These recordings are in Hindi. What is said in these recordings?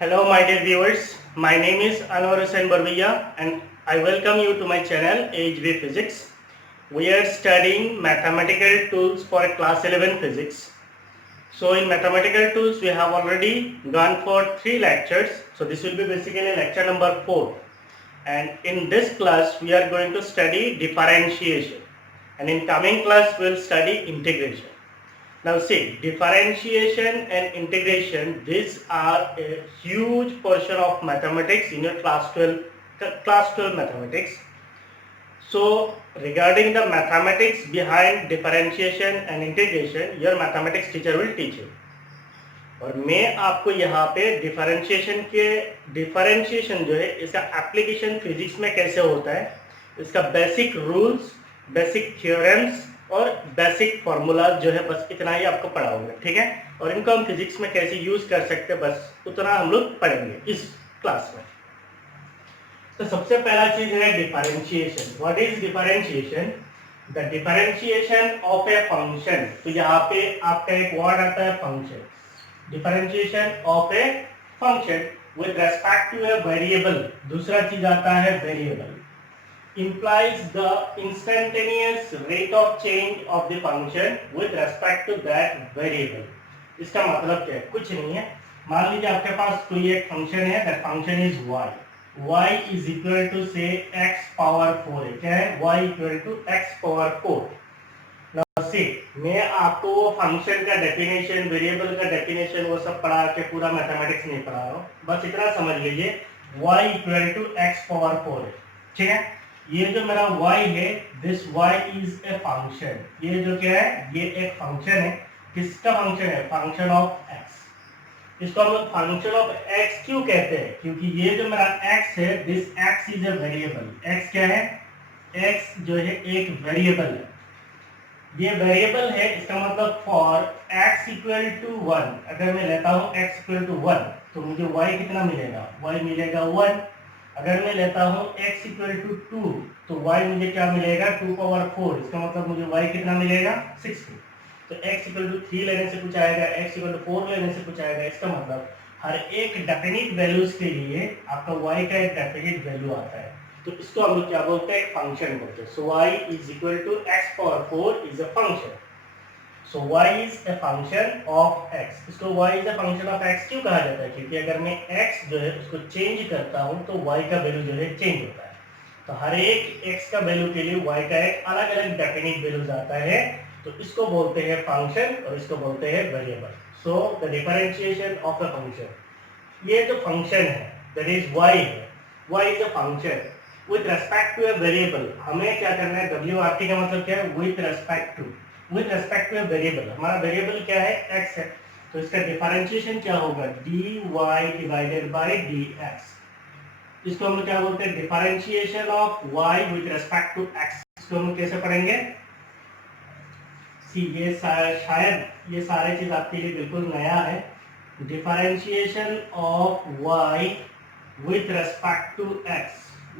Hello, my dear viewers. My name is Anwar Hussain Barbiya, and I welcome you to my channel HV Physics. We are studying mathematical tools for class 11 physics. So in mathematical tools, we have already gone for 3 lectures. So this will be basically lecture number 4. And in this class, we are going to study differentiation. And in coming class, we will study integration. Now see, differentiation and integration, these are a huge portion of mathematics in your class 12 mathematics. So regarding the mathematics behind differentiation and integration, your mathematics teacher will teach you. और मैं आपको यहाँ पे डिफरेंशिएशन जो है इसका एप्लीकेशन फिजिक्स में कैसे होता है, इसका बेसिक रूल्स, बेसिक थ्योरम्स और बेसिक फॉर्मूलाज जो है, बस इतना ही आपको पढ़ाऊंगा, ठीक है। और इनको हम फिजिक्स में कैसे यूज कर सकते हैं, बस उतना हम लोग पढ़ेंगे इस क्लास में। तो सबसे पहला चीज है differentiation. What is differentiation? The differentiation of a function. तो यहाँ पे आपका एक वर्ड आता है function. Differentiation of a function with respect to a variable. दूसरा चीज आता है variable. implies the instantaneous rate of change of the function with respect to that variable. इसका मतलब क्या है? कुछ नहीं है। मान लीजिए आपके पास कोई एक फंक्शन है, that function is y. y is equal to say x power 4 है। क्या है? y equal to x power 4. Now see, मैं आपको वो फंक्शन का डेफिनेशन, वेरिएबल का डेफिनेशन वो सब पढ़ा के पूरा मैथमेटिक्स नहीं पढ़ा रहा हूँ, बस इतना समझ लीजिए y equal to x power 4 है, ठीक है। ये जो मेरा y है, this y is a function. ये जो क्या है, ये एक फंक्शन है। किसका फंक्शन है? Function of x। इसको हम लोग फंक्शन ऑफ x क्यों कहते हैं? क्योंकि ये जो मेरा x है, this x is a variable. x क्या है? x जो है एक वेरिएबल है। ये वेरिएबल है, इसका मतलब फॉर x इक्वल टू 1, अगर मैं लेता हूँ x इक्वल टू 1 तो मुझे y कितना मिलेगा? y मिलेगा 1। अगर मैं लेता हूँ x इक्वल टू 2 तो y मुझे क्या मिलेगा? 2 पावर 4। इसका मतलब मुझे y कितना मिलेगा? 60। तो x इक्वल टू 3 लेने से कुछ आएगा, x इक्वल टू 4 लेने से कुछ आएगा। इसका मतलब हर एक डेफिनिट वैल्यूज के लिए आपका y का एक डेफिनिट वैल्यू आता है। तो इसको हम लोग क्या बोलते हैं? फंक्शन बोलते हैं। So y is equal to x power 4 is a function. So y is a function of x। इसको y is a function of x क्यों कहा जाता है? क्योंकि अगर मैं x जो है उसको चेंज करता हूं तो y का वैल्यू जो है चेंज होता है। तो हर एक x का वैल्यू के लिए y का एक अलग अलग डेफिनिट वैल्यूज आता है। तो इसको बोलते हैं फंक्शन और इसको बोलते हैं variable. So the differentiation of a function, ये जो फंक्शन है दैट इज y है, y is a function with respect to a variable. हमें क्या करना है? WRT का मतलब क्या है? With respect to a variable. हमारा वेरिएबल क्या है? x है। तो इसका डिफरेंशिएशन क्या होगा? dy divided by dx। इसको हम क्या बोलते हैं? Differentiation of y with respect to x। इसको हम कैसे पढ़ेंगे? सी, ये शायद ये सारे चीज आपके लिए बिल्कुल नया है। Differentiation of y with respect to x,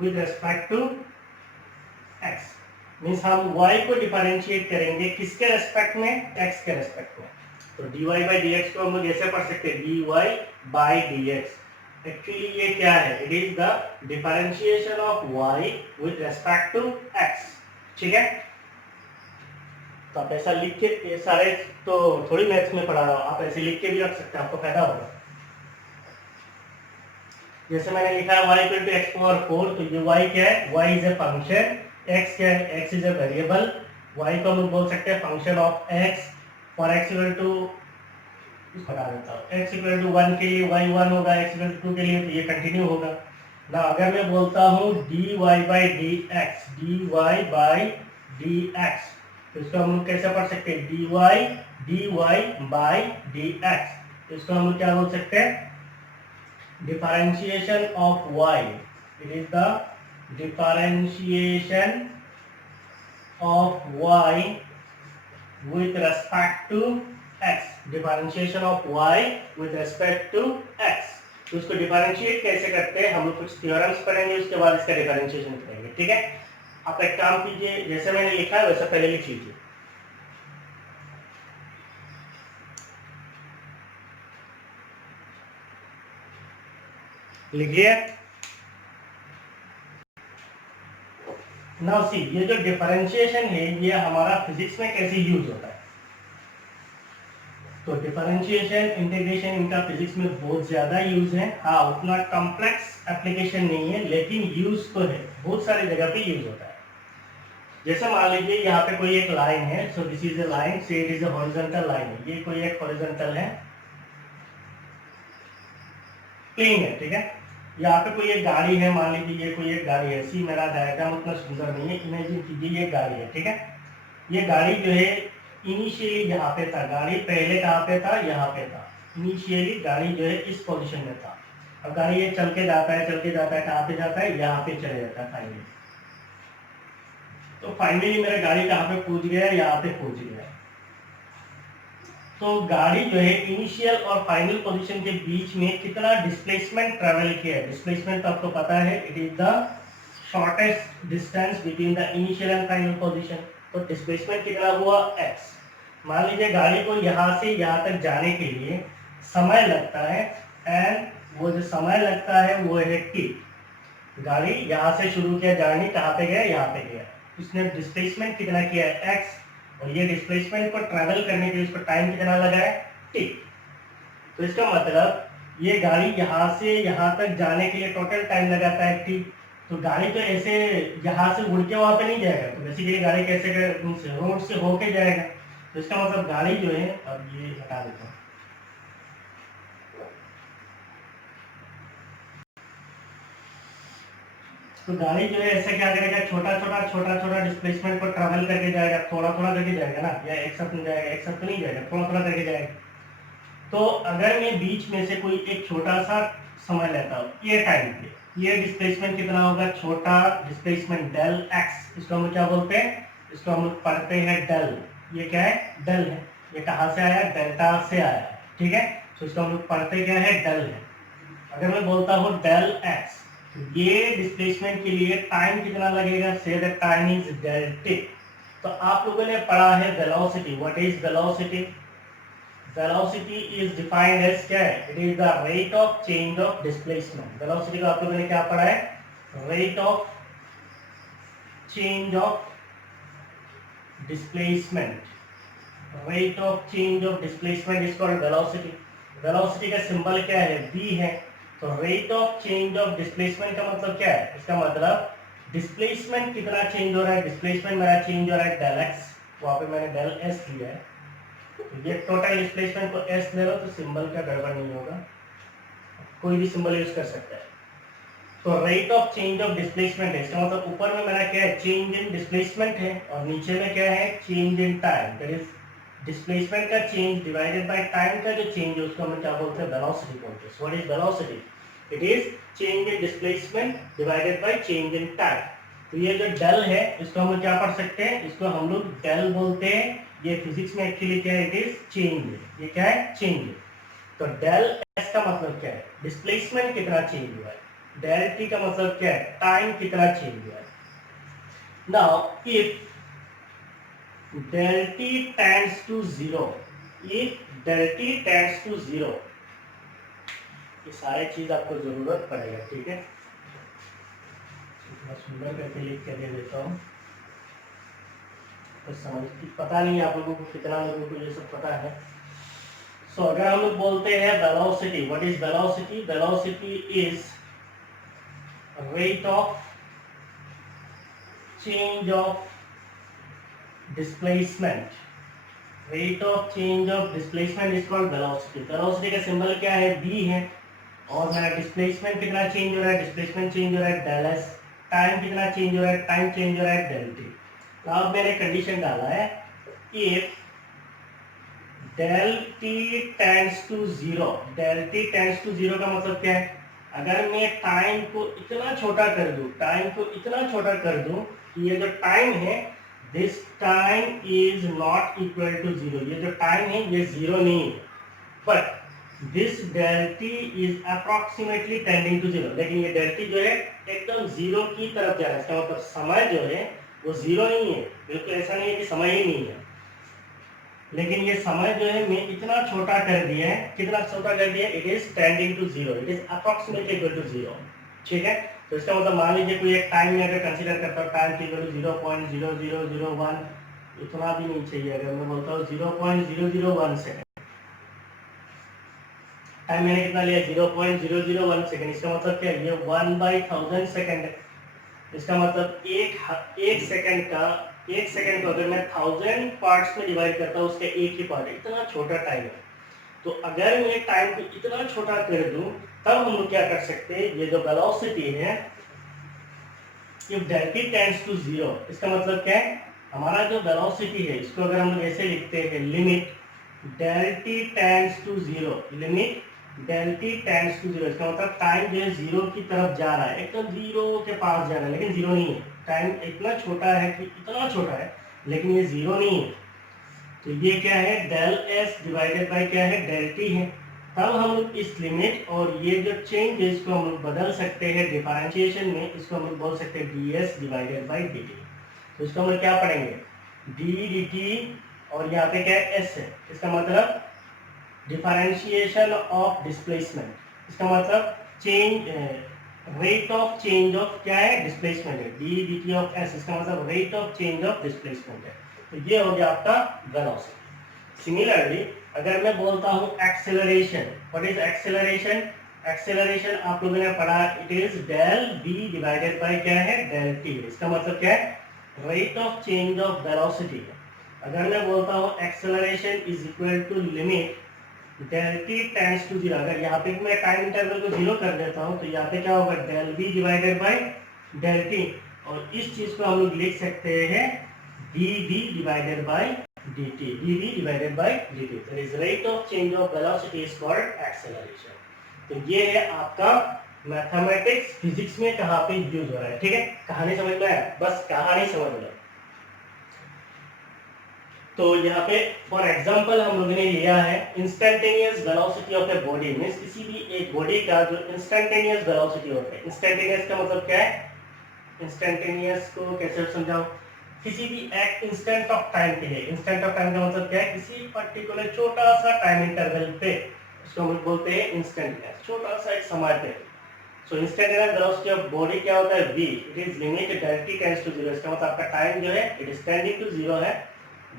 with respect to x means हम y को डिफरेंशिएट करेंगे किसके रेस्पेक्ट में? x के रेस्पेक्ट में। तो dy बाई dx को हम लोग ऐसे पढ़ सकते हैं, dy बाई dx। एक्चुअली ये क्या है? It is the differentiation of y with respect to x, ठीक है। तो आप ऐसा लिख के, ये सारे तो थोड़ी मैथ्स में पढ़ा रहा हूँ, आप ऐसे लिख के भी रख सकते हैं, आपको फायदा होगा। जैसे मैंने लिखा है y equal to x power 4, तो ये y क्या है? y is a function. x क्या है? x is a variable. y को हम बोल सकते हैं function of x। For x equal to, बता देता हूँ, x इक्वल टू 1 के लिए y 1 होगा, x इक्वल टू 2 के लिए तो ये कंटिन्यू होगा ना। अगर मैं बोलता हूँ dy by dx, dy by dx, तो इसको हम कैसे पढ़ सकते हैं? dy by dx। इसको हम क्या बोल सकते हैं? differentiation of y. It is the differentiation of y with respect to x. Differentiation of y with respect to x. तो इसको डिफरेंशिएट कैसे करते हैं? हम लोग कुछ थ्योरम्स पढ़ेंगे, उसके बाद इसका डिफरेंशिएशन करेंगे, ठीक है। आप एक काम कीजिए, जैसे मैंने लिखा है वैसे पहले लिख लीजिए। लिखिए। नाउ सी, ये जो डिफरेंशिएशन है ये हमारा फिजिक्स में कैसे यूज होता है। तो डिफरेंशिएशन, इंटीग्रेशन, इनका फिजिक्स में बहुत ज्यादा यूज है। हाँ, उतना कॉम्प्लेक्स एप्लीकेशन नहीं है, लेकिन यूज तो है, बहुत सारी जगह पे यूज होता है। जैसे मान लीजिए यहाँ पे कोई एक लाइन है, so this is a line, say it is a horizontal line है, ये कोई एक हॉरिजॉन्टल है, प्लेन है, ठीक है। यहाँ पे कोई एक गाड़ी है, मान लीजिए ये कोई एक गाड़ी है, सी मेरा डायग्राम उतना सुंदर नहीं है, इमेजिन कीजिए ये गाड़ी है, ठीक है। ये गाड़ी जो है इनिशियली यहाँ पे था, गाड़ी पहले कहाँ पे था, यहाँ पे था। इनिशियली गाड़ी जो है इस पोजीशन में था। अब गाड़ी ये चल के जाता है, चल के जाता है, कहाँ पे जाता है, यहाँ पे चले जाता है फाइनली। तो फाइनली मेरा गाड़ी कहाँ पे पहुंच गया, यहाँ पे पहुंच गया। तो गाड़ी जो है इनिशियल और फाइनल पोजीशन के बीच में कितना डिस्प्लेसमेंट ट्रेवल किया है। डिस्प्लेसमेंट तो आपको पता है, it is the shortest distance between the initial and final position. तो डिस्प्लेसमेंट कितना हुआ, x। मान लीजिए गाड़ी को यहाँ से यहाँ तक जाने के लिए समय लगता है, एंड वो जो समय लगता है वो है t। गाड़ी यहाँ से शुरू किया जर्नी, कहाँ पे गया, यहाँ पे गया, उसने डिस्प्लेसमेंट कितना किया है, x। और ये डिस्प्लेसमेंट को ट्रैवल करने के लिए उसको टाइम कितना लगा है, t। तो इसका मतलब ये गाड़ी यहाँ से यहाँ तक जाने के लिए टोटल टाइम लगाता है t। तो गाड़ी तो ऐसे यहाँ से उड़ के वहां पे नहीं जाएगा, तो बेसिकली गाड़ी कैसे रोड से होके जाएगा। तो इसका मतलब गाड़ी जो है, अब ये हटा देता हूँ, तो गाड़ी जो है ऐसे क्या करेगा, छोटा छोटा डिस्प्लेसमेंट को ट्रैवल करके जाएगा, थोड़ा थोड़ा करके जाएगा ना, या एक साथ नहीं जाएगा, एक साथ तो नहीं जाएगा, थोड़ा थोड़ा करके जाएगा। तो अगर मैं बीच में से कोई एक छोटा सा समय लेता हूँ, ये टाइम पे, ये डिस्प्लेसमेंट कितना होगा, छोटा डिस्प्लेसमेंट डेल एक्स, इसको हम क्या बोलते हैं, इसको हम पढ़ते हैं डेल। ये क्या है, डेल है। ये कहाँ से आया, डेल्टा से आया, ठीक है। तो इसको हम लोग पढ़ते क्या है, डेल है। अगर मैं बोलता हूँ डेल एक्स, ये डिस्प्लेसमेंट के लिए टाइम कितना लगेगा, say the time is del t. तो आप लोगों ने पढ़ा है velocity. What is velocity? Velocity is defined as क्या है, it is the rate of change of displacement. Velocity को आप लोगों ने क्या पढ़ा है, rate of change of displacement. Rate of change of displacement is called velocity. Velocity का सिंबल क्या है, v है। तो rate of change of displacement का मतलब क्या है, इसका मतलब डिस्प्लेसमेंट कितना चेंज हो रहा है। डिस्प्लेसमेंट मेरा चेंज हो रहा है डेल एक्स, वहां पे मैंने डेल एस लिया है, तो ये टोटल डिस्प्लेसमेंट को एस ले लो तो सिंबल का गड़बड़ नहीं होगा, कोई भी सिंबल यूज कर सकता है। तो rate of change of displacement है, इसका मतलब ऊपर में मेरा क्या है, चेंज इन डिस्प्लेसमेंट है, और नीचे में क्या है, change in time. That is displacement का चेंज डिवाइडेड बाय टाइम का जो चेंज है उसको हम क्या बोलते हैं, वेलोसिटी बोलते हैं। What is velocity? It is change in displacement divided by change in time. तो ये जो डेल है इसको हम क्या पढ़ सकते हैं, इसको हम लोग डेल बोलते हैं। ये फिजिक्स में एक्चुअली क्या है, इट इज चेंज। ये क्या है, चेंज। तो डेल एस का मतलब क्या है, डिस्प्लेसमेंट कितना चेंज हुआ है। डेल टी का मतलब क्या है, टाइम कितना चेंज हुआ है। Now if del t tends to 0, if del t tends to 0, ये सारे चीज आपको जरूरत पड़ेगा, ठीक है। इतना सुंदर करके लिख के दे देता हूँ, तो समझ पता नहीं आप लोगों को कितना लोगों को ये सब पता है। सो अगर हम लोग बोलते हैं velocity, what is velocity? Velocity is rate of change of displacement. Rate of change of displacement is called velocity. Velocity का सिंबल क्या है, v है, और मेरा डिस्प्लेसमेंट कितना चेंज हो रहा है, डिस्प्लेसमेंट चेंज हो रहा है डेल एस। टाइम कितना चेंज हो रहा है, टाइम चेंज हो रहा है डेल टी। तो अब मैंने कंडीशन डाला है, if del t tends to 0, del t tends to 0 का मतलब क्या है, अगर मैं टाइम को इतना छोटा कर दूं, टाइम को इतना छोटा कर दूं कि ये जो टाइम है, this time is not equal to 0, ये जो टाइम है ये 0 नहीं है, but this del t is approximately tending to 0। लेकिन ये डेल टी जो है एकदम 0 की तरफ जा रहा है, इसका मतलब समय जो है वो 0 नहीं है, बिल्कुल ऐसा नहीं है कि समय ही नहीं है। लेकिन ये समय जो है मैं इतना छोटा कर दिया है, कितना छोटा कर दिया, it is tending to zero, it is approximately equal to zero. ठीक है, तो इसका मतलब मान लीजिए कोई एक टाइम में अगर कंसीडर करता हूँ टाइम इक्वल टू 0.0001, इतना भी नहीं चाहिए, अगर मैं बोलता हूँ 0.001 सेकेंड, टाइम मैंने कितना लिया 0.001 सेकेंड, इसका मतलब क्या है, ये 1/1000 सेकेंड है। इसका मतलब एक सेकंड को अगर मैं 1000 पार्ट्स में डिवाइड करता हूँ, उसका एक ही पार्ट है, इतना छोटा टाइम है। तो अगर मैं टाइम को इतना छोटा कर दूं, तब हम लोग क्या कर सकते हैं, ये जो वेलोसिटी है, if delta tends to zero, इसका मतलब क्या है, हमारा जो वेलोसिटी है इसको अगर हम लोग ऐसे लिखते हैं, limit delta tends to zero, limit delta tends to zero, इसका मतलब टाइम जो है जीरो की तरफ जा रहा है, एकदम जीरो के पास जा रहा है, लेकिन जीरो नहीं है, टाइम इतना छोटा है कि इतना छोटा है, लेकिन ये जीरो नहीं है। तो ये क्या है, डेल एस डिवाइडेड बाय क्या है, डेल टी है। तब हम लोग इस लिमिट और ये जो चेंज है इसको हम लोग बदल सकते हैं डिफरेंशिएशन में, इसको हम लोग बोल सकते हैं D S divided by D T. तो इसको हम लोग क्या पढ़ेंगे, डी डी टी, और यहाँ पे क्या है, एस है, इसका मतलब डिफरेंशिएशन ऑफ डिस्प्लेसमेंट, इसका मतलब change, rate of change of क्या है, डिस्प्लेसमेंट है, D D T of S, इसका मतलब rate of change of displacement है। तो ये हो गया आपका वेलोसिटी। सिमिलरली अगर मैं बोलता हूँ acceleration, what is acceleration, acceleration आप लोगों ने पढ़ा, it is del v divided by क्या है, डेल t, इसका मतलब क्या है, rate of change of velocity. अगर मैं बोलता हूँ acceleration is equal to limit del t tends to zero, अगर यहाँ पे मैं टाइम इंटरवल को जीरो कर देता हूँ, तो यहाँ पे क्या होगा, del v divided by del t, और इस चीज को हम लोग लिख सकते हैं dv divided by dt, dv divided by dt, that is rate of change of velocity is called acceleration। तो ये है आपका मैथमेटिक्स फिजिक्स में कहाँ पे यूज हो रहा है। ठीक है, कहानी समझ में आया, बस कहानी समझ लो। तो यहाँ पे फॉर एग्जांपल हम लोगों ने लिया है instantaneous velocity of a body, means किसी भी एक बॉडी का जो इंस्टेंटेनियस वेलोसिटी होता है। इंस्टेंटेनियस का मतलब क्या है, इंस्टेंटेनियस को कैसे समझाऊं, किसी भी एक इंस्टेंट ऑफ टाइम के लिए, इंस्टेंट ऑफ टाइम का मतलब क्या है, किसी पर्टिकुलर छोटा सा टाइम इंटरवल पे, उसको हम बोलते हैं इंस्टेंटेनियस, छोटा सा एक समय पे। So instantaneous velocity of body क्या होता है, v, it is limit del t tends to zero, इसका मतलब आपका टाइम जो है it is tending to zero है,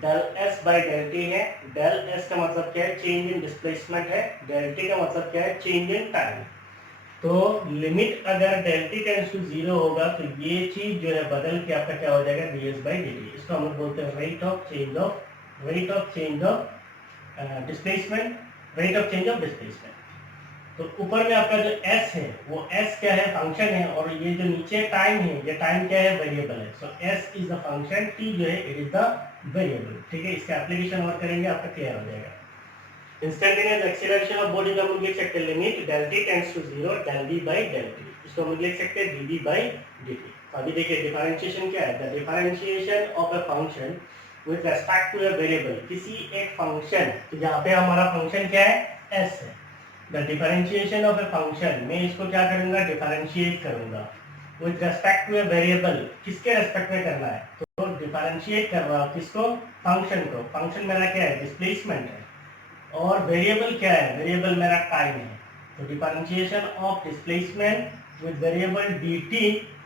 del s by del t है, डेल s का मतलब क्या है, चेंज इन डिस्प्लेसमेंट है, डेल t का मतलब क्या है, चेंज इन टाइम। तो लिमिट अगर डेल्टा टेंड्स टू जीरो होगा, तो ये चीज जो है बदल के आपका क्या हो जाएगा, ds बाई dt, इसको हम लोग बोलते हैं rate of change of displacement, rate of change of displacement. तो ऊपर में आपका जो s है वो s क्या है, फंक्शन है, और ये जो नीचे टाइम है, ये टाइम क्या है, वेरिएबल है। सो s is the function, t जो है इट इज द वेरिएबल। ठीक है, इसका एप्लीकेशन और करेंगे, आपका क्लियर हो जाएगा। इंस्टेंटेनियस एक्सीलरेशन ऑफ बॉडी का हम लोग लिख सकते हैं limit del t tends to zero del v by del t, इसको हम लोग लिख सकते हैं dv बाई dt। अभी देखिए डिफरेंशिएशन क्या है, the differentiation of a function with respect to a variable, किसी एक फंक्शन, तो यहाँ पे हमारा फंक्शन क्या है, s है। The differentiation of a function, मैं इसको क्या करूंगा, डिफरेंशिएट करूंगा with respect to a variable, किसके रिस्पेक्ट में करना है, तो डिफरेंशिएट कर रहा हूँ किसको, फंक्शन को। फंक्शन मेरा क्या है, डिस्प्लेसमेंट है, और वेरिएबल क्या है, वेरिएबल मेरा टाइम है। तो differentiation of displacement with variable dt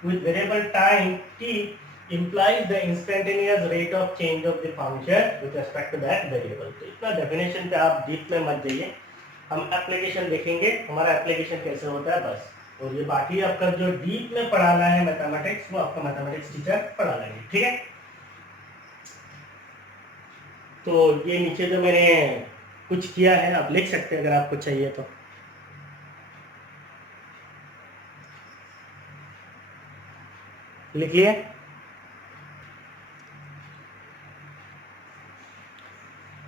with variable time t implies the instantaneous rate of change of the function with respect to that variable। तो इतना डेफिनेशन पे आप डीप में मत जाइए, हम एप्लीकेशन देखेंगे, हमारा एप्लीकेशन कैसे होता है बस। और ये बाकी आपका जो डीप में पढ़ाना है मैथमेटिक्स, वो आपका मैथमेटिक्स टीचर पढ़ा लेंगे। ठीक है, तो ये नीचे जो मैंने कुछ किया है आप लिख सकते हैं अगर आपको चाहिए तो। लिख लिए,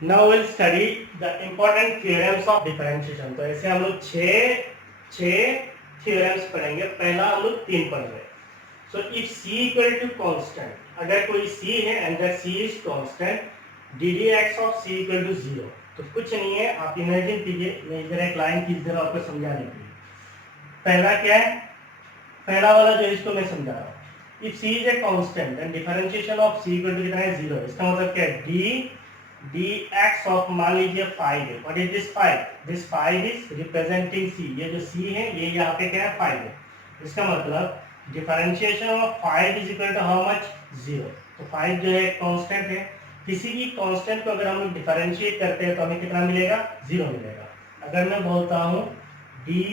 now will study the important theorems of differentiation. तो ऐसे हम लोग छह थ्योरम्स पढ़ेंगे, पहला हम लोग 3 पढ़ रहे हैं। So if c equal to constant, अगर कोई c है and that c is constant, ddx of c equal to 0, तो कुछ नहीं है, आप इमेजिन कीजिए, मैं इधर एक लाइन खींच दे रहा हूं आपको समझाने के लिए। पहला क्या है, पहला वाला जो इसको मैं समझा रहा हूँ, if c is a constant then differentiation of c equal to कितना है, 0। इसका मतलब क्या है, d डी एक्स ऑफ मान लीजिए 5 है। What is this 5? This 5 is representing C. ये जो सी है ये यहाँ पे क्या है 5 है। इसका मतलब differentiation of 5 is equal to how much? 0। तो 5 जो है कांस्टेंट है। किसी भी कांस्टेंट को अगर हम डिफरेंशिएट करते हैं तो हमें कितना मिलेगा? 0 मिलेगा। अगर मैं बोलता हूँ D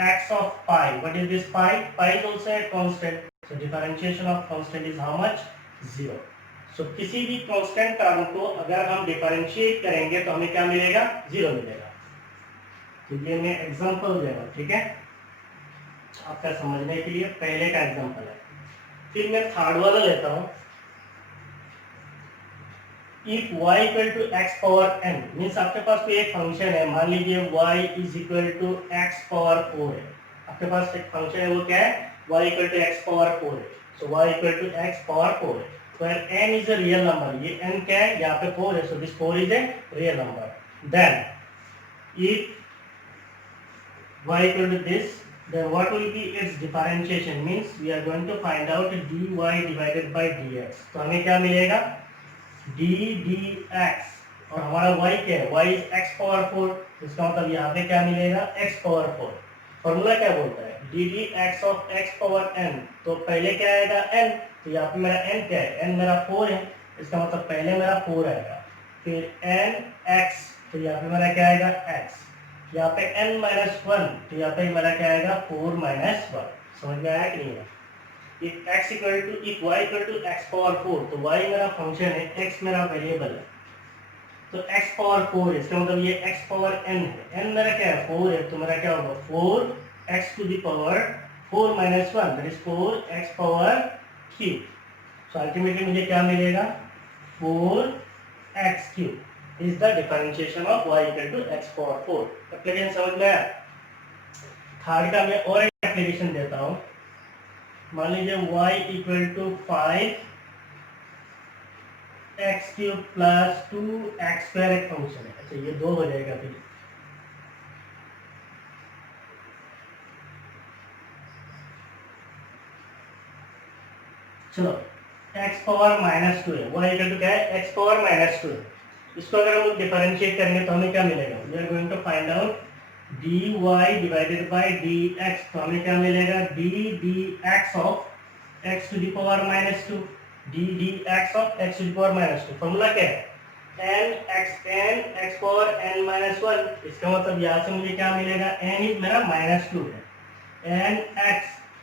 x of 5, what is this 5? 5 is also a constant, so differentiation of constant is how much? 0। सो किसी भी कांस्टेंट टर्म को अगर हम डिफरेंशिएट करेंगे तो हमें क्या मिलेगा? 0 मिलेगा। तो ये मैं एग्जांपल दे रहा हूं, ठीक है, आपका समझने के लिए पहले का एग्जांपल है। फिर मैं थर्ड वाला लेता हूं। If y equal to x power n, means आपके पास कोई एक फंक्शन है, मान लीजिए y is equal to x power 4 है। आपके पास एक फंक्शन है, वो क्या है? y equal to x power 4 है। So y equal to x power 4 है। तो n is a real number. ये n क्या है? यहाँ पे 4 है, so this 4 is a real number. Then if y equal to this, then what will be its differentiation? Means we are going to find out dy divided by dx। तो हमें क्या मिलेगा? d dx, और हमारा y क्या है? y is x power 4। इसका मतलब यहाँ पे क्या मिलेगा? x power 4। फॉर्मूला क्या बोलता है? d dx of x power n। तो पहले क्या आएगा? n। तो यहाँ पे मेरा n क्या है? n मेरा 4 है। इसका मतलब पहले मेरा 4 आएगा, फिर n x, तो यहाँ पे मेरा क्या आएगा? x। यहाँ पे n माइनस 1, तो यहाँ पे मेरा क्या आएगा? 4 माइनस 1। समझ में आया कि नहीं? If x equal to, if y equal to x power 4, तो y मेरा फंक्शन है, x मेरा वेरिएबल है, तो x पावर 4 है। इसका मतलब ये x पावर n है। n मेरा क्या है? 4 है, तो मेरा क्या होगा? 4x to the power 4 minus 1, that is 4x power 3। So ultimately मुझे क्या मिलेगा? 4x3 is the differentiation of y equal to x power 4। Application समझ में आया? थर्ड का मैं और एक एप्लीकेशन देता हूं। मान लीजिए y equal to 5x cube plus 2x square एक फंक्शन है। अच्छा, ये 2 हो जाएगा। फिर चलो, x पावर माइनस 2 है, y इक्वल टू क्या है? x पावर माइनस 2 है। इसको अगर हम डिफरेंशिएट करेंगे तो हमें क्या मिलेगा? We are going to find out dy divided by dx। तो हमें क्या मिलेगा? d dx of x to the power minus 2, d dx of x to the power minus 2। Formula क्या है? n x power n minus 1। इसका मतलब यहाँ से मुझे क्या मिलेगा? n इज मेरा माइनस 2 है, n x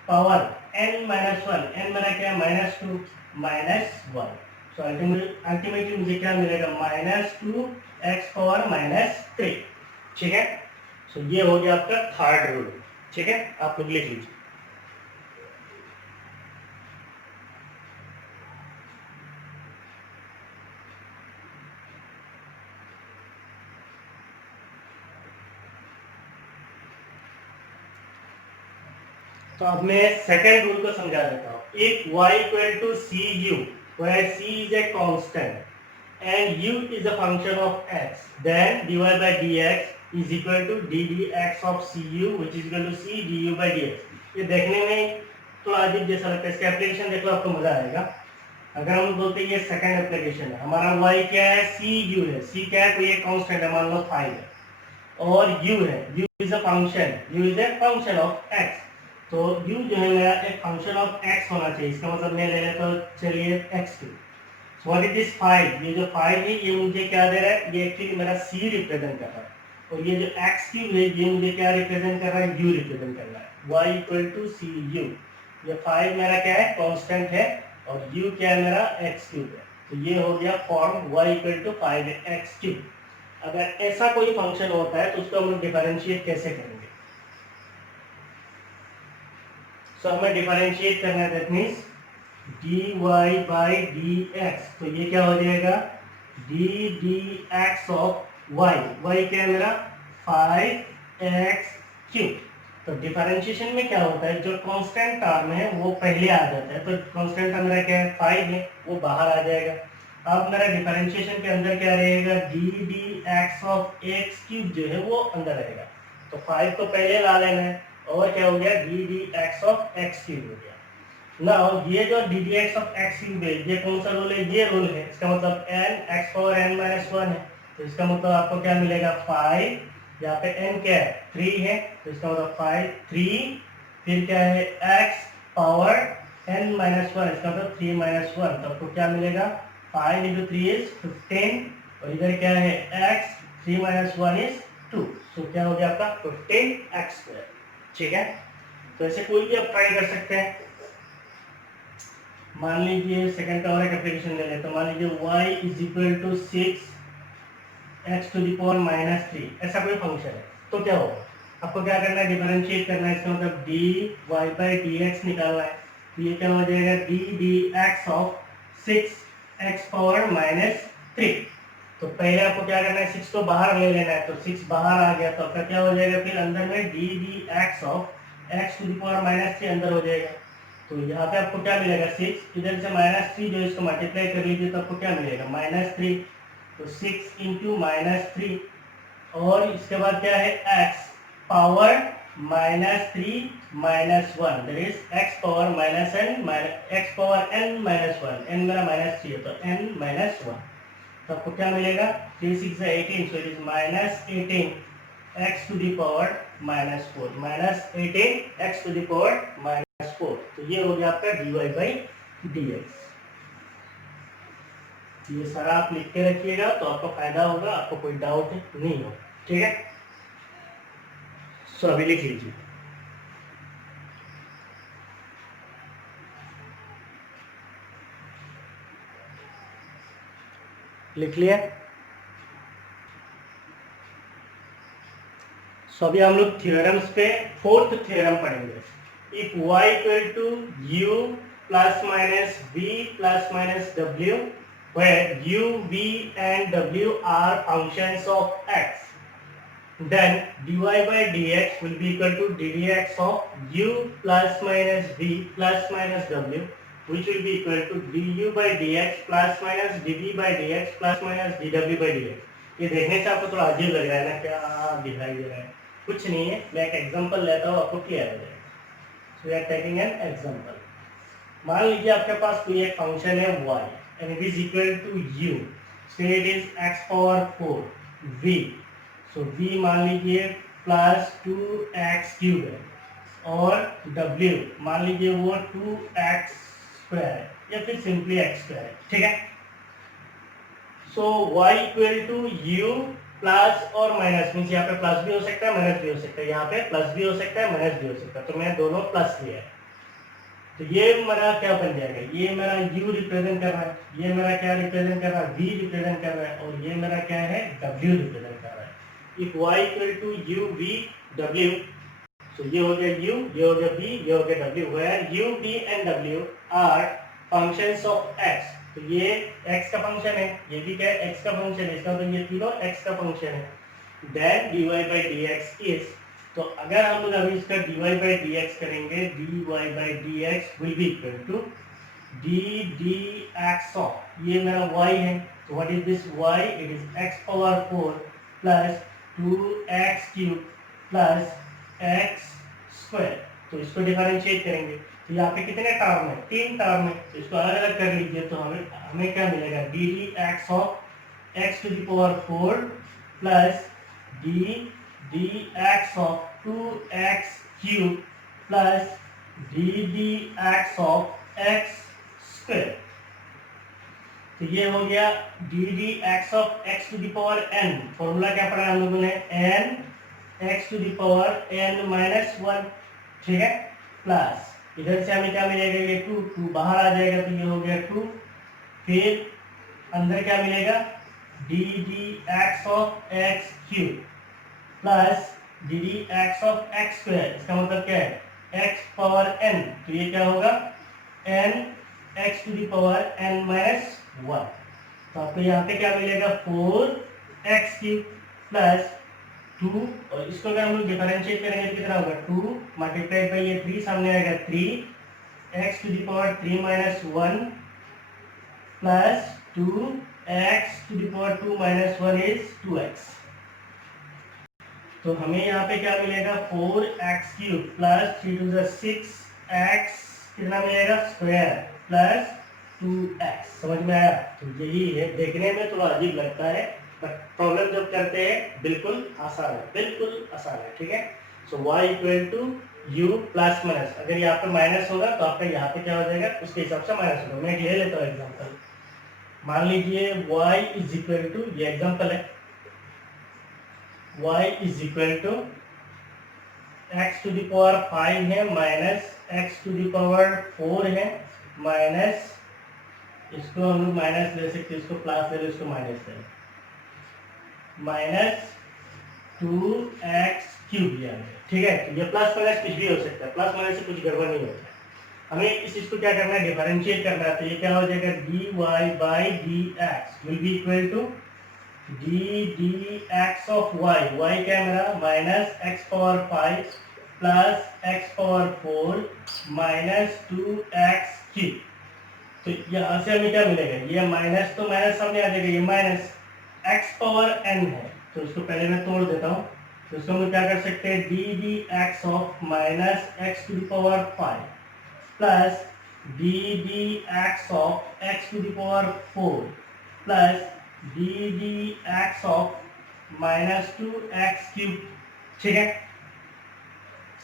power n minus 1, n मेरा क्या है? Minus 2 minus 1। सो अल्टीमेटली मुझे क्या मिलेगा? Minus 2 x power minus 3। ठीक है, सो ये हो गया आपका थर्ड रूल। ठीक है, आप लोग लिख लीजिए। तो अब मैं सेकेंड रूल को समझा देता हूँ। If y equal to c u, where c is a constant and u is a function of x, then dy by dx is equal to d dx of cu which is equal to c du by dx। ये देखने में थोड़ा अजीब जैसा लगता है, इसका एप्लीकेशन देख लो, आपको मजा आएगा। अगर हम बोलते हैं ये सेकंड एप्लीकेशन है, हमारा y क्या है? सी यू है। c क्या है? कोई एक कांस्टेंट है, मान लो 5 है, और u है, u is a function, u is a function of x। तो u जो है मेरा एक फंक्शन ऑफ x होना चाहिए। इसका मतलब मैं ले लेता हूँ, चलिए x3। So what is this 5? ये जो 5 है ये मुझे क्या दे रहा है? ये एक्चुअली मेरा c रिप्रेजेंट कर रहा है, और ये जो x3 है ये मुझे क्या रिप्रेजेंट कर रहा है? u रिप्रेजेंट कर रहा है। y equal to c u, ये 5 मेरा क्या है? कांस्टेंट है, और u क्या है मेरा? x3 है। तो ये हो गया form y equal to 5x3। अगर ऐसा कोई फंक्शन होता है तो उसको हम लोग डिफरेंशिएट कैसे करेंगे? सो हमें डिफरेंशिएट करना है, that means dy by dx। तो ये क्या हो जाएगा? d dx of y, y क्या है मेरा? 5x3। तो डिफरेंशिएशन में क्या होता है? जो कांस्टेंट टर्म है वो पहले आ जाता है, तो कांस्टेंट टर्म मेरा क्या है? 5 है, वो बाहर आ जाएगा। अब मेरा डिफरेंशिएशन के अंदर क्या रहेगा? d dx ऑफ x3 जो है वो अंदर रहेगा। तो 5 को पहले ला लेना है, और क्या हो गया? d dx ऑफ x3 हो गया। ना ये जो D d x of x cube है, ये कौन सा रूल है? ये रूल है। इसका मतलब n x power n minus one है, तो इसका मतलब आपको क्या मिलेगा? 5। यहाँ पे एन क्या है? 3 है, तो इसका मतलब 5 3, फिर क्या है? X power n minus one, इसका मतलब 3 माइनस वन, तो आपको क्या मिलेगा? 5 इंटू 3 इज 15, और इधर क्या है? एक्स 3 माइनस वन इज 2, सो क्या हो गया आपका? 15 एक्स स्क्वायर। ठीक है, तो ऐसे कोई भी आप ट्राई कर सकते हैं। मान लीजिए सेकंड का और एक एप्लीकेशन ले लेते, तो मान लीजिए y is equal to 6 x to the power minus 3, ऐसा कोई फंक्शन है, तो क्या होगा? आपको क्या करना है? डिफरेंशिएट करना है, इसका मतलब d y by d x निकालना है, तो ये क्या हो जाएगा? D d x of 6 x power minus 3। तो पहले आपको क्या करना है? 6 को बाहर ले लेना है, तो 6 बाहर आ गया, तो आपका क्या हो जाएगा? फिर अंदर में d d x of x to the power minus 3 अंदर हो जाएगा, तो यहाँ पे आपको क्या मिलेगा? 6, इधर से माइनस 3 जो इसको मल्टीप्लाई कर लीजिए, तो आपको क्या मिलेगा? -3, तो 6 इंटू -3, और इसके बाद क्या है? x power -3 -1, that is x power -n x power n -1, n मेरा -3 है, तो n -1, तो आपको क्या मिलेगा? 3 6 18, so it is -18 x to the power -4, -18 x to the power -4, तो ये हो गया आपका dy बाई dx। ये सारा आप लिख के रखिएगा, तो आपको फायदा होगा, आपको कोई डाउट नहीं हो। ठीक है, सो अभी लिख लीजिए। लिख लिया? सो अभी हम लोग थ्योरम्स पे फोर्थ थ्योरम पढ़ेंगे। If y equal to u plus minus v plus minus w, where u, v and w are functions of x, then dy by dx will be equal to ddx of u plus minus v plus minus w, which will be equal to du by dx plus minus dv by dx plus minus dw by dx। ये देखने से आपको थोड़ा अजीब लग रहा है ना, क्या दिखाई दे रहा है? कुछ नहीं है, मैं एक एग्जांपल लेता हूँ, आपको क्लियर हो जाएगा। So we are taking an example. मान लीजिए आपके पास कोई एक फंक्शन है y and it is equal to u, so it is x power 4 v, so v मान लीजिए प्लस 2x क्यूब है, और w मान लीजिए वो 2x स्क्वायर है, या फिर सिंपली x स्क्वायर है। ठीक है, so y equal to u plus और माइनस, मीन्स यहाँ पे प्लस भी हो सकता है माइनस भी हो सकता है, यहाँ पे प्लस भी हो सकता है माइनस भी हो सकता है, तो मैं दोनों प्लस लिया है, तो ये मेरा क्या बन जाएगा? ये मेरा u रिप्रेजेंट कर रहा है, ये मेरा क्या रिप्रेजेंट कर रहा है? v रिप्रेजेंट कर रहा है, और ये मेरा क्या है? w रिप्रेजेंट कर रहा है। If y equal to u v w, तो ये हो गया u, ये हो गया v, ये हो गया w, where u v and w are functions of x, तो ये x का फंक्शन है, ये भी क्या है? x का फंक्शन है, इसका तो ये तीनों x का फंक्शन है। Then dy by dx is, तो अगर हम लोग अभी इसका dy by dx करेंगे, dy by dx will be equal to d dx of, ये मेरा y है, तो what is this y? It is x power 4 plus 2x cube plus x square, तो इसको डिफरेंशिएट करेंगे, तो यहाँ पे कितने टर्म है? 3 टर्म है, तो इसको अलग अलग कर लीजिए, तो हमें क्या मिलेगा? D d x of x to the power 4 plus d d x of 2x cube plus d d x of x square, तो ये हो गया d d x of x to the power n, formula क्या पढ़ा हम लोगों ने? n x to the power n minus 1, ठीक है, प्लस इधर से हमें क्या मिलेगा? ये 2 बाहर आ जाएगा, तो ये हो गया 2, फिर अंदर क्या मिलेगा? D d x of x cube plus d d x of x square, इसका मतलब क्या है? एक्स पावर n, तो ये क्या होगा? n x to the power n minus 1, तो आपको यहाँ पे क्या मिलेगा? 4x क्यूब प्लस 2, और इसको अगर हम लोग डिफरेंशिएट करेंगे तो कितना होगा? 2 मल्टीप्लाइड बाई ये 3 सामने आएगा, 3x to the power 3 minus 1 plus 2x to the power 2 minus 1 is 2x, तो हमें यहाँ पे क्या मिलेगा? 4x cube plus 3 to the 6x कितना मिलेगा, स्क्वायर प्लस 2x। समझ में आया? तो यही है, देखने में थोड़ा अजीब लगता है बट प्रॉब्लम जब करते हैं बिल्कुल आसान है, बिल्कुल आसान है। ठीक है, so y equal to u plus minus, अगर यहाँ पे माइनस होगा तो आपका यहाँ पे क्या हो जाएगा, उसके हिसाब से माइनस होगा। मैं ले लेता हूँ एग्जांपल, मान लीजिए y इज इक्वल टू, ये एग्जांपल है, y is equal to x to the power 5 है minus x to the power 4 है माइनस, इसको हम लोग माइनस ले सकते हैं, इसको प्लस ले लो, इसको माइनस ले लो, माइनस 2x क्यूब दिया है। ठीक है, तो ये प्लस माइनस कुछ भी हो सकता है, प्लस माइनस से कुछ गड़बड़ नहीं होता है। हमें इस चीज को क्या करना है, डिफरेंशिएट करना है। तो ये क्या हो जाएगा, dy by d x will be equal to d x of y, y क्या है मेरा, minus x power 5 plus x power 4 minus 2x cube. तो यहाँ से हमें क्या मिलेगा, ये माइनस तो माइनस सामने आ जाएगा, ये माइनस x पावर n है, तो इसको पहले मैं तोड़ देता हूँ। तो इसको हम क्या कर सकते हैं, d x of minus x to the power 5 plus d x of x to the power 4 plus d x of minus 2x cube. ठीक है,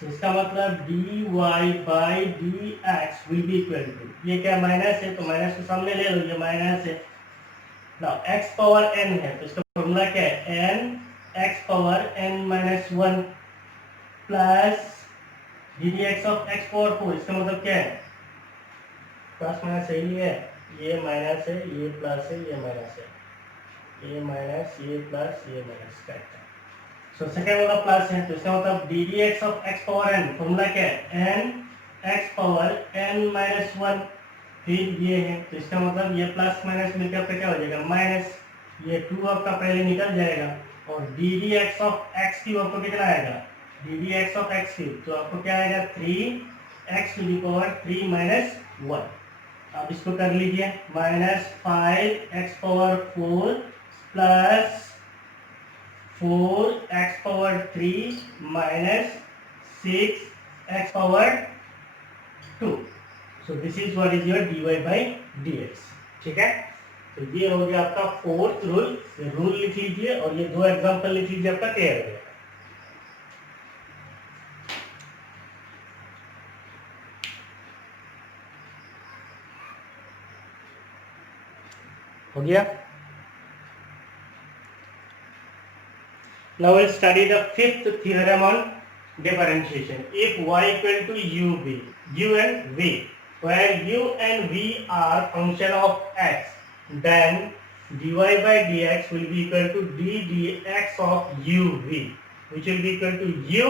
इसका मतलब d y by d x will be equal to, ये क्या माइनस है तो माइनस को सामने ले लो, ये माइनस है। नाउ x पावर n है तो इसका फॉर्मूला क्या है, n x power n minus 1 plus d x of x power 4। इसका मतलब क्या है, प्लस माइनस सही है, ये माइनस है, ये प्लस है, ये माइनस है, ये माइनस, ये प्लस, ये माइनस, करेक्ट है। सो सेकेंड वाला प्लस है तो इसका मतलब D x of x power n, formula क्या है, n x power n minus 1, फिर ये है तो इसका मतलब ये प्लस माइनस मिलकर आपका क्या हो जाएगा, माइनस, ये 2 आपका पहले निकल जाएगा, और D x of x cube आपको कितना आएगा, D x of x cube, तो आपको क्या आएगा 3x to the power 3 minus 1। अब इसको कर लीजिए, minus 5x power 4 plus 4x power 3 minus 6x power 2। So this is what is your dy by dx। ठीक है, तो ये हो गया आपका फोर्थ रूल। ये रूल लिख लीजिए और ये दो एग्जांपल लिख लीजिए, आपका क्लियर हो गया। Now we'll study the fifth theorem on differentiation. If y equal to u and v, where u and v are function of x, then dy by dx will be equal to d dx of uv, which will be equal to u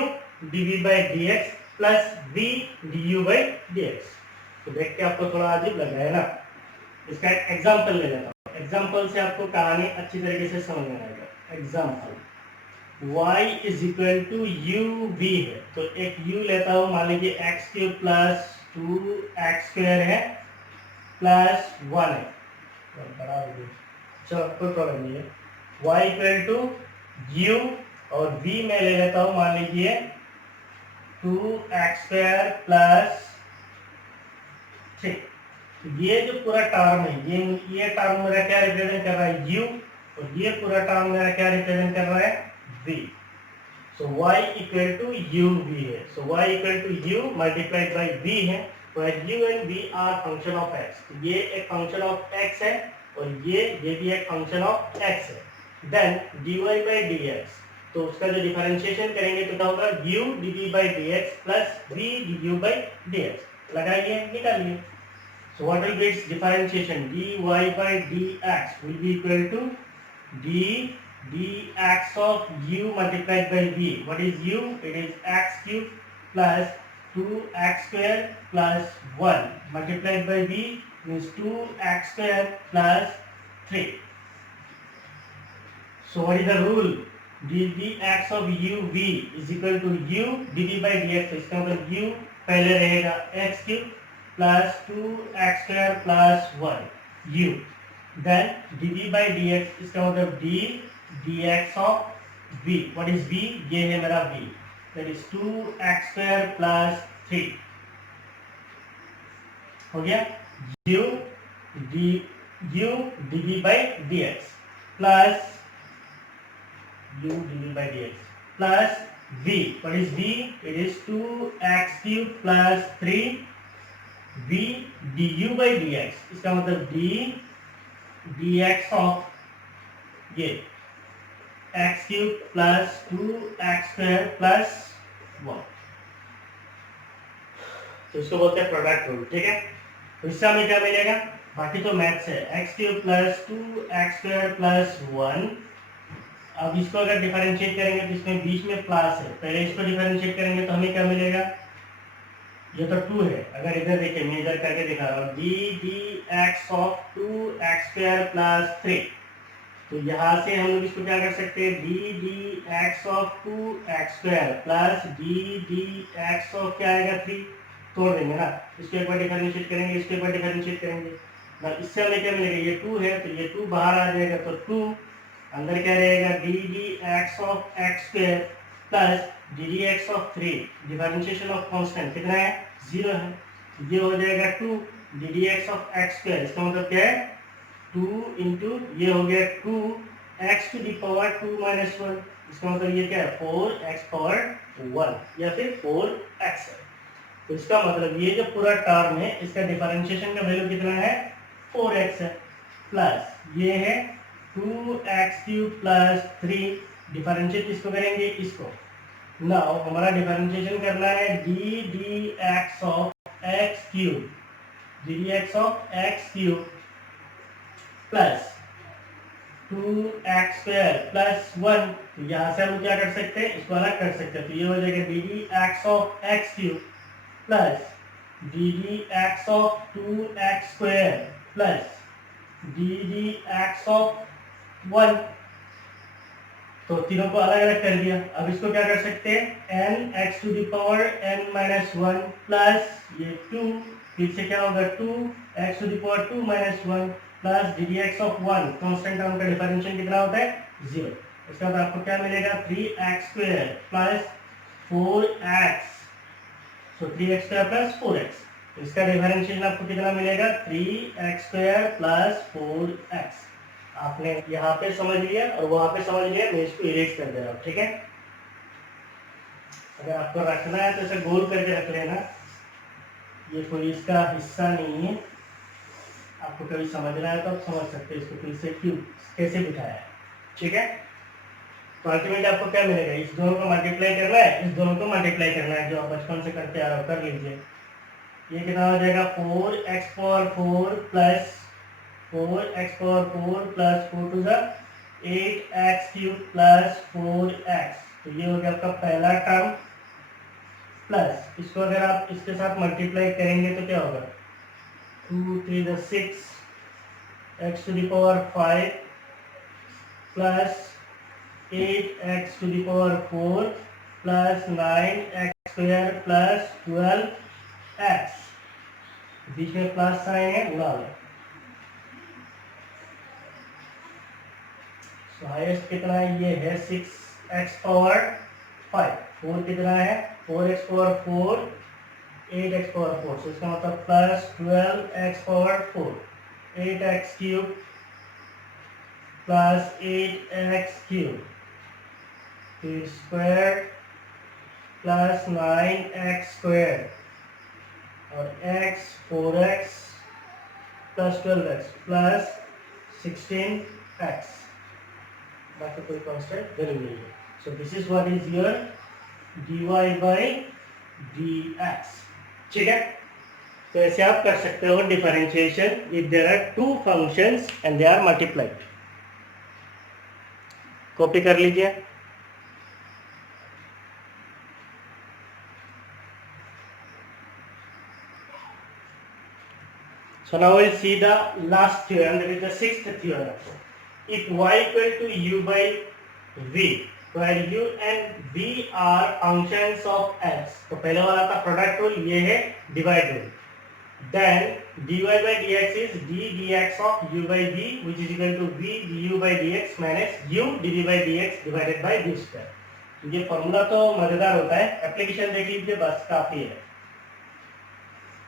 dv by dx plus v du by dx। तो देख के आपको थोड़ा अजीब लग रहा है ना, इसका एक एग्जाम्पल ले लेता हूँ, एग्जाम्पल से आपको कहानी अच्छी तरीके से समझ में आएगा। Example, y is equal to u v है, तो एक u लेता हूँ, मान लीजिए x cube plus 2x square है प्लस 1 है, बड़ा हो गया, चलो कोई प्रॉब्लम नहीं है। y इक्वल टू u और v में ले लेता हूँ, मान लीजिए 2x स्क्वायर प्लस 3। ये जो पूरा टर्म है, ये टर्म मेरा क्या रिप्रेजेंट कर रहा है, u, और ये पूरा टर्म मेरा क्या रिप्रेजेंट कर रहा है, v। So y equal to uv है, so y equal to u multiplied by v है, where u and v are function of x। तो ये एक function of x है और ये भी एक function of x है। Then dy by dx, तो उसका जो डिफरेंशिएशन करेंगे तो क्या होगा, u dv by dx plus v du by dx, लगाइए निकालिए। So what will be its differentiation, dy by dx will be equal to dx of u multiplied by v. What is u? It is x cube plus 2x square plus 1 multiplied by v means 2x square plus 3. So what is the rule? dx of u v is equal to u dv by dx। इसका मतलब u पहले रहेगा x cube plus 2x square plus 1 u, then dv by dx, इसका मतलब d dx of v। what is v? ये है मेरा v, that is 2x square plus 3। हो गया u dv by dx plus u dv by dx plus v. What is v? It is 2x cube plus 3v du by dx. इसका मतलब dx of ये x cube plus 2x square plus 1, तो इसको बोलते हैं प्रोडक्ट रूल। ठीक है, तो इससे हमें क्या मिलेगा? बाकी तो मैथ्स है। x cube plus 2x square plus 1। अब इसको अगर डिफरेंशिएट करेंगे तो इसमें बीच में प्लस है, पहले इसको डिफरेंशिएट करेंगे तो हमें क्या मिलेगा? ये तो 2 है, अगर इधर देखिए मैं इधर करके दिखा रहा हूँ dx of 2x square plus 3। तो यहाँ से हम लोग इसको क्या कर सकते हैं? dx of 2x square plus dx of क्या आएगा 3, तोड़ देंगे ना, इसको एक बार डिफरेंशिएट करेंगे, इसको एक बार डिफरेंशिएट करेंगे ना, इससे हमें क्या मिलेगा? ये 2 है तो ये 2 बाहर आ जाएगा, तो 2 अंदर क्या रहेगा? dx of x square plus dx of 3, differentiation of constant कितना है? 0 है, ये हो जाएगा 2 dx ऑफ x स्क्वायर। इसका मतलब क्या है? 2 इंटू ये हो गया 2x to the power 2 minus 1। इसका मतलब ये क्या है? 4x पावर 1 या फिर 4x है। तो इसका मतलब ये जो पूरा टर्म है इसका डिफरेंशिएशन का वैल्यू कितना है? 4x है, प्लस ये है 2x क्यूब प्लस 3। डिफरेंशिएट इसको करेंगे, इसको नाउ हमारा डिफरेंशिएशन करना है dx of x cube, dx of x cube plus 2x square plus 1। तो यहाँ से हम क्या कर सकते हैं? इसको अलग कर सकते हैं, तो ये हो जाएगा dx of x cube plus dx of 2x square plus dx of 1। तो तीनों को अलग अलग कर दिया। अब इसको क्या कर सकते हैं? nx to the power n minus 1 plus ये 2, फिर से क्या होगा? 2x to the power 2 minus 1 plus dx of 1। Constant term का डिफरेंशियल कितना होता है? 0। इसका बाद आपको क्या मिलेगा? 3x स्क्वायर प्लस 4x, तो 3x स्क्वायर प्लस 4x। इसका डिफरेंशियल आपको कितना मिलेगा? 3x square plus 4x। आपने यहाँ पे समझ लिया और वहां पे समझ लिया, मैं इसको इरेज कर दे रहा हूँ। ठीक है, अगर आपको रखना है तो इसे गोल करके रख लेना, ये कोई इसका हिस्सा नहीं है। आपको कभी समझना है तो आप समझ सकते हैं इसको फिर से क्यों कैसे बिठाया है। ठीक है, तो अल्टीमेटली आपको क्या मिलेगा? इस दोनों को मल्टीप्लाई करना है, इस दोनों को मल्टीप्लाई करना है, जो आप बचपन से करते आ रहे हो, कर लीजिए। ये कितना हो जाएगा? 4x power 4 plus 4x power 4 plus 4 to the 8x cube plus 4x। तो ये हो गया आपका पहला टर्म, प्लस इसको अगर आप इसके साथ मल्टीप्लाई करेंगे तो क्या होगा? 2 3 the 6 x to the power 5 plus 8x to the power 4 plus 9x square plus 12x। बीच में प्लस साइन है, उड़ा लो। तो हाईएस्ट कितना है? ये है 6x पावर 5। 4 कितना है? 4x power 4, 8x power 4। तो इसका मतलब plus 12x power 4, 8x cube plus 8x cube, फिर स्क्वायर प्लस 9x स्क्वायर और x 4x plus 12x plus 16x। बाकी कोई कांस्टेंट वैल्यू नहीं है। So this is what is your dy by dx। ठीक है, तो ऐसे आप कर सकते हो differentiation if there are two functions and they are multiplied. Copy कर लीजिए। So now we'll see the last theorem, that is the sixth theorem. If y equal to u by v, where u and v are functions of x, तो पहले वाला था प्रोडक्ट रूल, ये है divide rule. Then dy by dx is d dx of u by v, which is equal to v du by dx minus u dd by dx divided by v square। ये फॉर्मूला तो मजेदार होता है, एप्लीकेशन देख लीजिए, बस काफी है।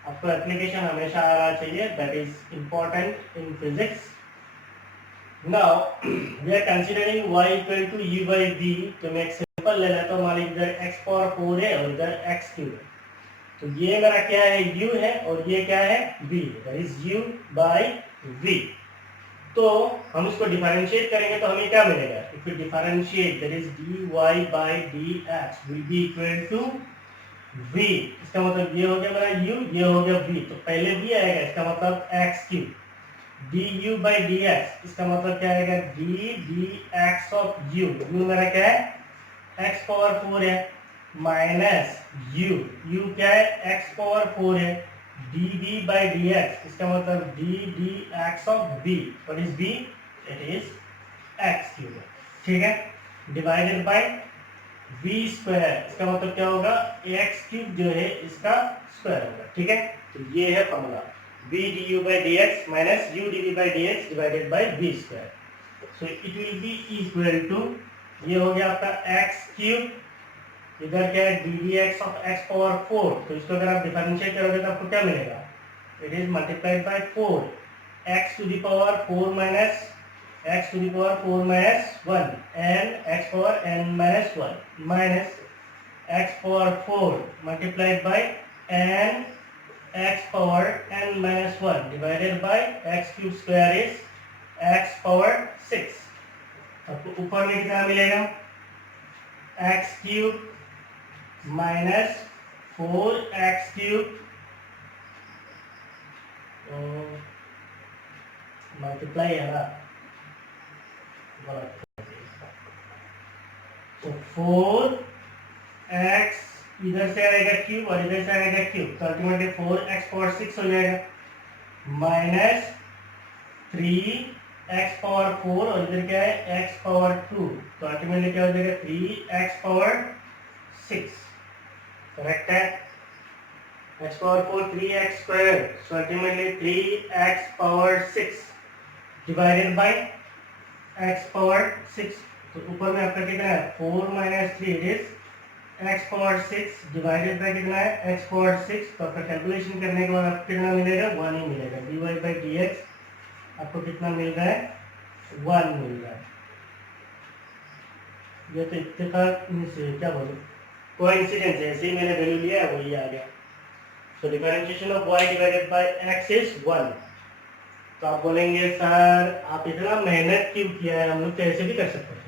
आपको एप्लीकेशन हमेशा आ रहा चाहिए, that is important in physics. Now we are considering y equal to u by v। तो मैं एक सिंपल ले लेता हूँ, मान लीजिए इधर x पावर 4 है और इधर x क्यूब है। तो ये मेरा क्या है, u है, और ये क्या है, v, that is u by v। तो हम इसको डिफरेंशिएट करेंगे तो हमें क्या मिलेगा, if you differentiate that is dy by dx will be equal to v। इसका मतलब ये हो गया मेरा u, ये हो गया v, तो पहले v आएगा, इसका मतलब x cube, du by dx, इसका मतलब क्या आएगा, d dx of u, u मेरा क्या है, x पावर 4 है, माइनस u क्या है, x पावर 4 है, dv by dx, इसका मतलब d dx of v, what is v, it is x cube, ठीक है, डिवाइडेड बाय v स्क्वायर, इसका मतलब क्या होगा, x क्यूब जो है इसका स्क्वायर होगा, ठीक है। तो ये है formula, v du by dx minus u dv by dx divided by v square, so it will be equal to, ये हो गया आपका x क्यूब, इधर क्या है ddx of x पावर 4, तो इसको अगर आप डिफरेंशिएट करोगे तो आपको क्या मिलेगा, it is multiplied by 4, x to the power 4 minus x to the power 4 minus 1 and x power n minus 1 minus x power 4 multiplied by n x power n minus 1 divided by x cube square is x power 6। आपको ऊपर में कितना मिलेगा, x cube minus 4x cube multiply है ना, तो 4x इधर से आएगा क्यूब और इधर से आएगा क्यूब, तो अल्टीमेटली 4x पावर 6 हो जाएगा, माइनस 3x पावर 4 और इधर क्या है x पावर 2, तो अल्टीमेटली क्या हो जाएगा 3x पावर 6, करेक्ट है, x power 4 3x square, so ultimately 3x power 6 divided by x power 6, तो ऊपर में आपका कितना है 4 minus 3, it is x power 6 divided by कितना है x पावर 6, तो आपका कैलकुलेशन करने के बाद आपको कितना मिलेगा, 1 ही मिलेगा, dy by dx आपको कितना मिल रहा है, 1 मिल रहा है। ये तो इत्तेफाक से क्या बोलूं, कोइंसिडेंस है, ऐसे ही मैंने वैल्यू लिया है वही आ गया। So differentiation of y divided by x is 1। तो आप बोलेंगे सर आप इतना मेहनत क्यों किया है, हम लोग तो ऐसे भी कर सकते थे,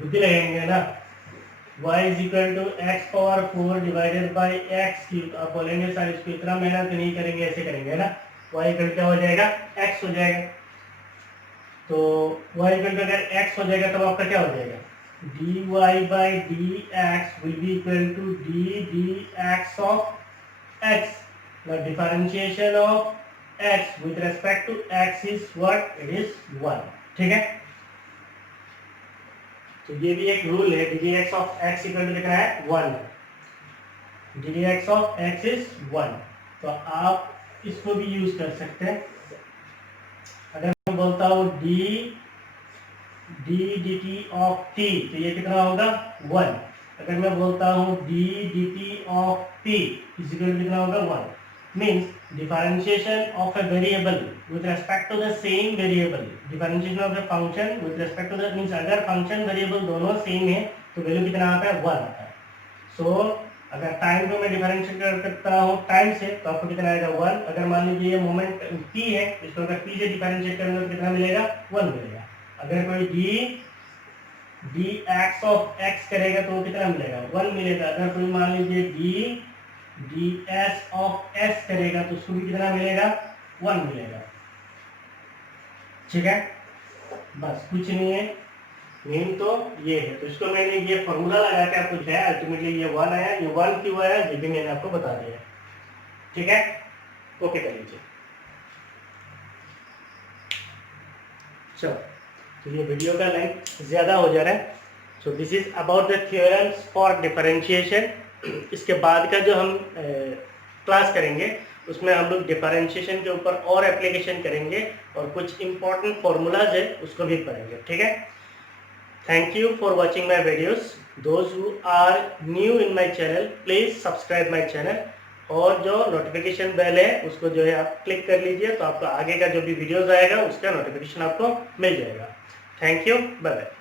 बुद्धि लगेंगे ना, y is equal to x power 4 divided by x cube. आप बोलेंगे सर इसको इतना मेहनत नहीं करेंगे, ऐसे करेंगे ना, y इक्वल क्या हो जाएगा, x हो जाएगा, तो y इक्वल टू अगर x हो जाएगा तब आपका क्या हो जाएगा, dy by dx will be equal to d dx of x, the differentiation of x with respect to x is what, it is 1, ठीक है। तो ये भी एक रूल है, ddx of x equal to कितना है 1, ddx of x is 1, तो आप इसको भी यूज कर सकते हैं। अगर मैं बोलता हूँ d dt of t, तो ये कितना होगा 1। अगर मैं बोलता हूँ d dt of t is equal to कितना होगा 1, means differentiation of a variable with respect to the same variable, differentiation of a function with respect to the, means अगर function variable दोनों सेम है तो वैल्यू कितना आता है 1 आता है। सो अगर टाइम को मैं डिफरेंशिएट करता हूँ टाइम से तो आपको कितना आएगा 1। अगर मान लीजिए ये मोमेंट t है, इसको अगर t से डिफरेंशिएट करेंगे तो कितना मिलेगा 1 मिलेगा। अगर कोई dx ऑफ x करेगा तो कितना मिलेगा 1 मिलेगा। अगर कोई मान लीजिए ds ऑफ s करेगा तो उसको भी कितना मिलेगा 1 मिलेगा, ठीक है। बस कुछ नहीं है, मेन तो ये है। तो इसको मैंने ये फॉर्मूला लगा के आपको दिखाया, अल्टीमेटली ये 1 आया। ये 1 क्यों आया ये भी मैंने आपको बता दिया, ठीक है। ओके कर लीजिए। चलो, तो ये वीडियो का लेंथ ज़्यादा हो जा रहा है। So this is about the theorems for differentiation. इसके बाद का जो हम क्लास करेंगे उसमें हम लोग डिफरेंशिएशन के ऊपर और एप्लीकेशन करेंगे और कुछ इंपॉर्टेंट फॉर्मूलाज है उसको भी पढ़ेंगे, ठीक है। Thank you for watching my videos. Those who are new in my channel please subscribe my channel और जो नोटिफिकेशन बेल है उसको जो है आप क्लिक कर लीजिए, तो आपको आगे का जो भी वीडियोस आएगा उसका नोटिफिकेशन आपको मिल जाएगा। Thank you, bye bye.